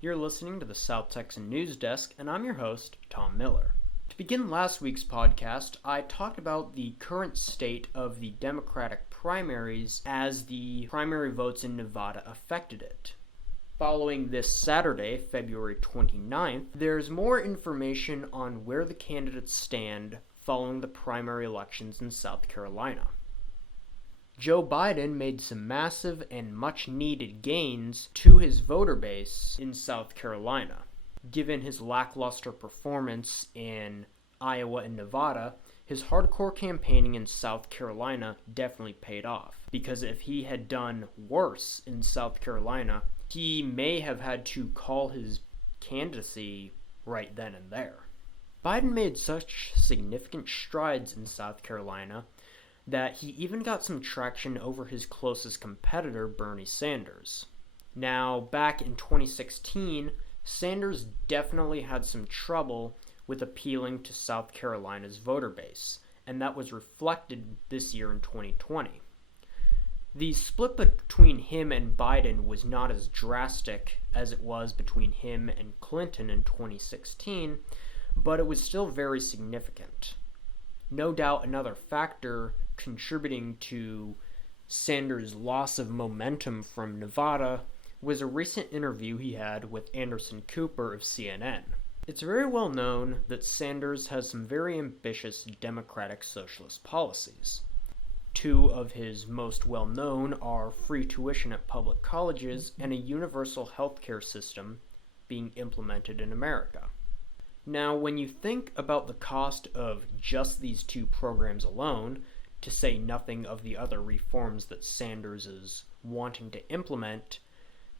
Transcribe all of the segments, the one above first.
You're listening to the South Texan News Desk, and I'm your host, Tom Miller. To begin last week's podcast, I talked about the current state of the Democratic primaries as the primary votes in Nevada affected it. Following this Saturday, February 29th, there's more information on where the candidates stand following the primary elections in South Carolina. Joe Biden made some massive and much-needed gains to his voter base in South Carolina. Given his lackluster performance in Iowa and Nevada, his hardcore campaigning in South Carolina definitely paid off, because if he had done worse in South Carolina, he may have had to call his candidacy right then and there. Biden made such significant strides in South Carolina that he even got some traction over his closest competitor, Bernie Sanders. Now, back in 2016, Sanders definitely had some trouble with appealing to South Carolina's voter base, and that was reflected this year in 2020. The split between him and Biden was not as drastic as it was between him and Clinton in 2016, but it was still very significant. No doubt another factor contributing to Sanders' loss of momentum from Nevada was a recent interview he had with Anderson Cooper of CNN. It's very well known that Sanders has some very ambitious democratic socialist policies. Two of his most well-known are free tuition at public colleges and a universal health care system being implemented in America. Now, when you think about the cost of just these two programs alone, to say nothing of the other reforms that Sanders is wanting to implement,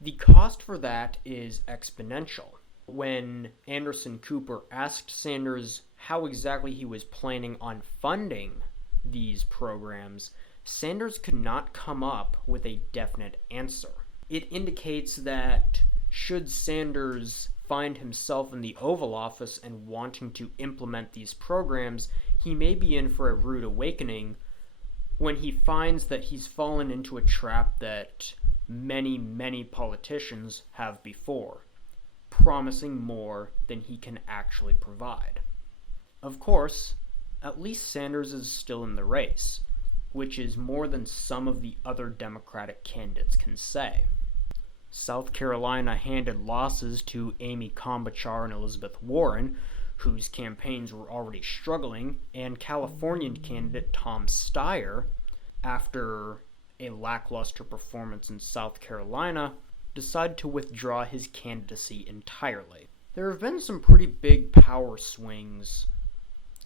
the cost for that is exponential. When Anderson Cooper asked Sanders how exactly he was planning on funding these programs, Sanders could not come up with a definite answer. It indicates that should Sanders find himself in the Oval Office and wanting to implement these programs, he may be in for a rude awakening when he finds that he's fallen into a trap that many politicians have before, promising more than he can actually provide. Of course, at least Sanders is still in the race, which is more than some of the other Democratic candidates can say. South Carolina handed losses to Amy Klobuchar and Elizabeth Warren, whose campaigns were already struggling, and Californian candidate Tom Steyer, after a lackluster performance in South Carolina, decided to withdraw his candidacy entirely. There have been some pretty big power swings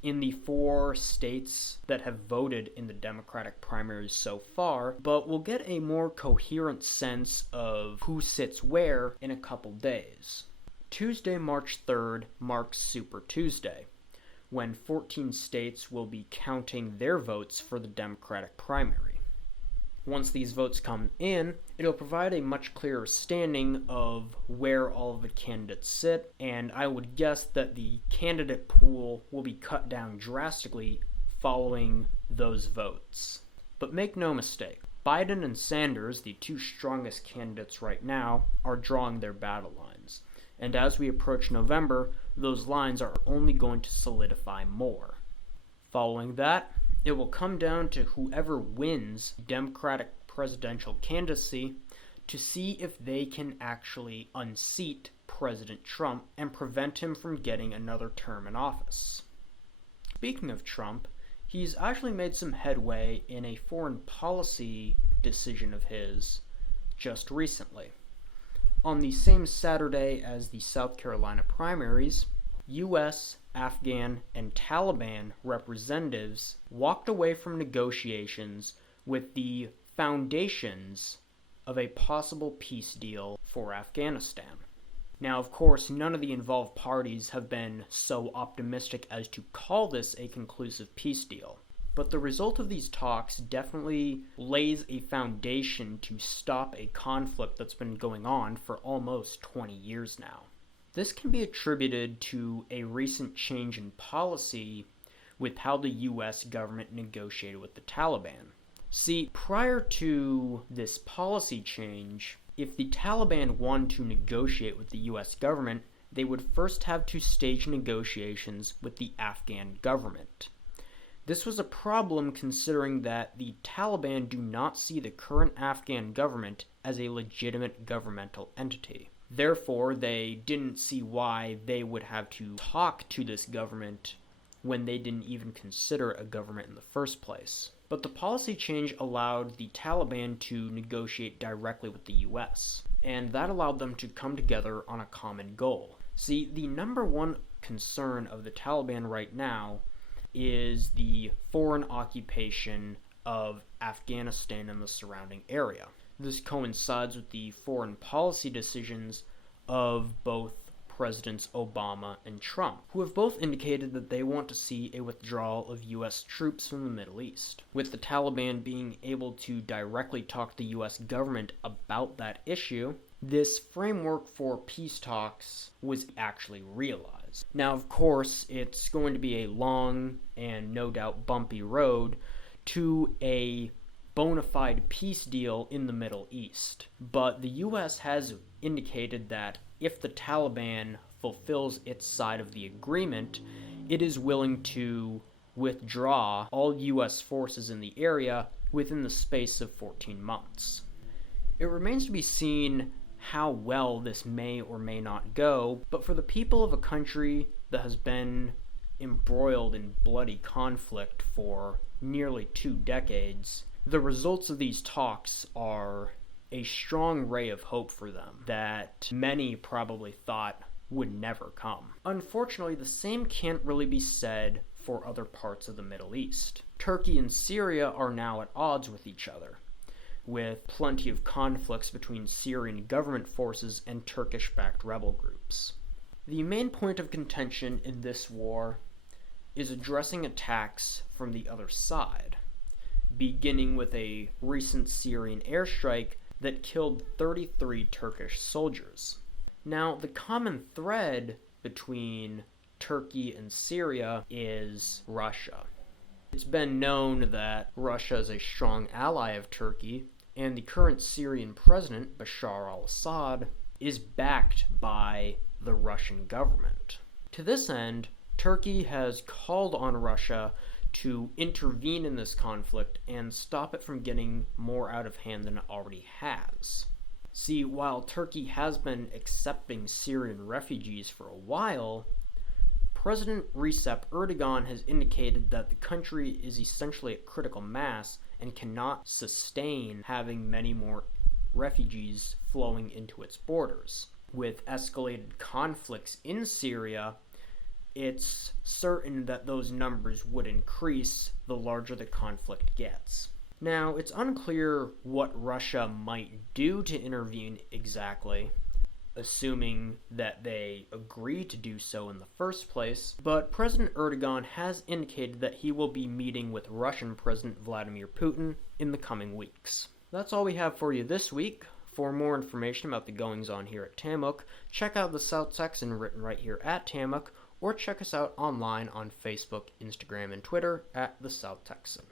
in the 4 states that have voted in the Democratic primaries so far, but we'll get a more coherent sense of who sits where in a couple days. Tuesday, March 3rd marks Super Tuesday, when 14 states will be counting their votes for the Democratic primary. Once these votes come in, it'll provide a much clearer standing of where all of the candidates sit, and I would guess that the candidate pool will be cut down drastically following those votes. But make no mistake, Biden and Sanders, the two strongest candidates right now, are drawing their battle lines. And as we approach November, those lines are only going to solidify more. Following that, it will come down to whoever wins Democratic presidential candidacy to see if they can actually unseat President Trump and prevent him from getting another term in office. Speaking of Trump, he's actually made some headway in a foreign policy decision of his just recently. On the same Saturday as the South Carolina primaries, U.S., Afghan, and Taliban representatives walked away from negotiations with the foundations of a possible peace deal for Afghanistan. Now, of course, none of the involved parties have been so optimistic as to call this a conclusive peace deal, but the result of these talks definitely lays a foundation to stop a conflict that's been going on for almost 20 years now. This can be attributed to a recent change in policy with how the U.S. government negotiated with the Taliban. See, prior to this policy change, If the Taliban wanted to negotiate with the US government, they would first have to stage negotiations with the Afghan government. This was a problem considering that the Taliban do not see the current Afghan government as a legitimate governmental entity. Therefore, they didn't see why they would have to talk to this government when they didn't even consider a government in the first place. But the policy change allowed the Taliban to negotiate directly with the US, and that allowed them to come together on a common goal. See, the number one concern of the Taliban right now is the foreign occupation of Afghanistan and the surrounding area. This coincides with the foreign policy decisions of both Presidents Obama and Trump, who have both indicated that they want to see a withdrawal of US troops from the Middle East. With the Taliban being able to directly talk to the US government about that issue, this framework for peace talks was actually realized. Now, of course, it's going to be a long and no doubt bumpy road to a bona fide peace deal in the Middle East. But the US has indicated that if the Taliban fulfills its side of the agreement, it is willing to withdraw all US forces in the area within the space of 14 months. It remains to be seen how well this may or may not go, but for the people of a country that has been embroiled in bloody conflict for nearly 2 decades, the results of these talks are a strong ray of hope for them that many probably thought would never come. Unfortunately, the same can't really be said for other parts of the Middle East. Turkey and Syria are now at odds with each other, with plenty of conflicts between Syrian government forces and Turkish-backed rebel groups. The main point of contention in this war is addressing attacks from the other side, beginning with a recent Syrian airstrike that killed 33 Turkish soldiers. Now, the common thread between Turkey and Syria is Russia. It's been known that Russia is a strong ally of Turkey, and the current Syrian president, Bashar al-Assad, is backed by the Russian government. To this end, Turkey has called on Russia to intervene in this conflict and stop it from getting more out of hand than it already has. See, while Turkey has been accepting Syrian refugees for a while, President Recep Erdogan has indicated that the country is essentially at critical mass and cannot sustain having many more refugees flowing into its borders. With escalated conflicts in Syria, it's certain that those numbers would increase the larger the conflict gets. Now, it's unclear what Russia might do to intervene exactly, assuming that they agree to do so in the first place, but President Erdogan has indicated that he will be meeting with Russian President Vladimir Putin in the coming weeks. That's all we have for you this week. For more information about the goings-on here at Tamuk, check out the South Texan written right here at Tamuk, or check us out online on Facebook, Instagram, and Twitter at the South Texan.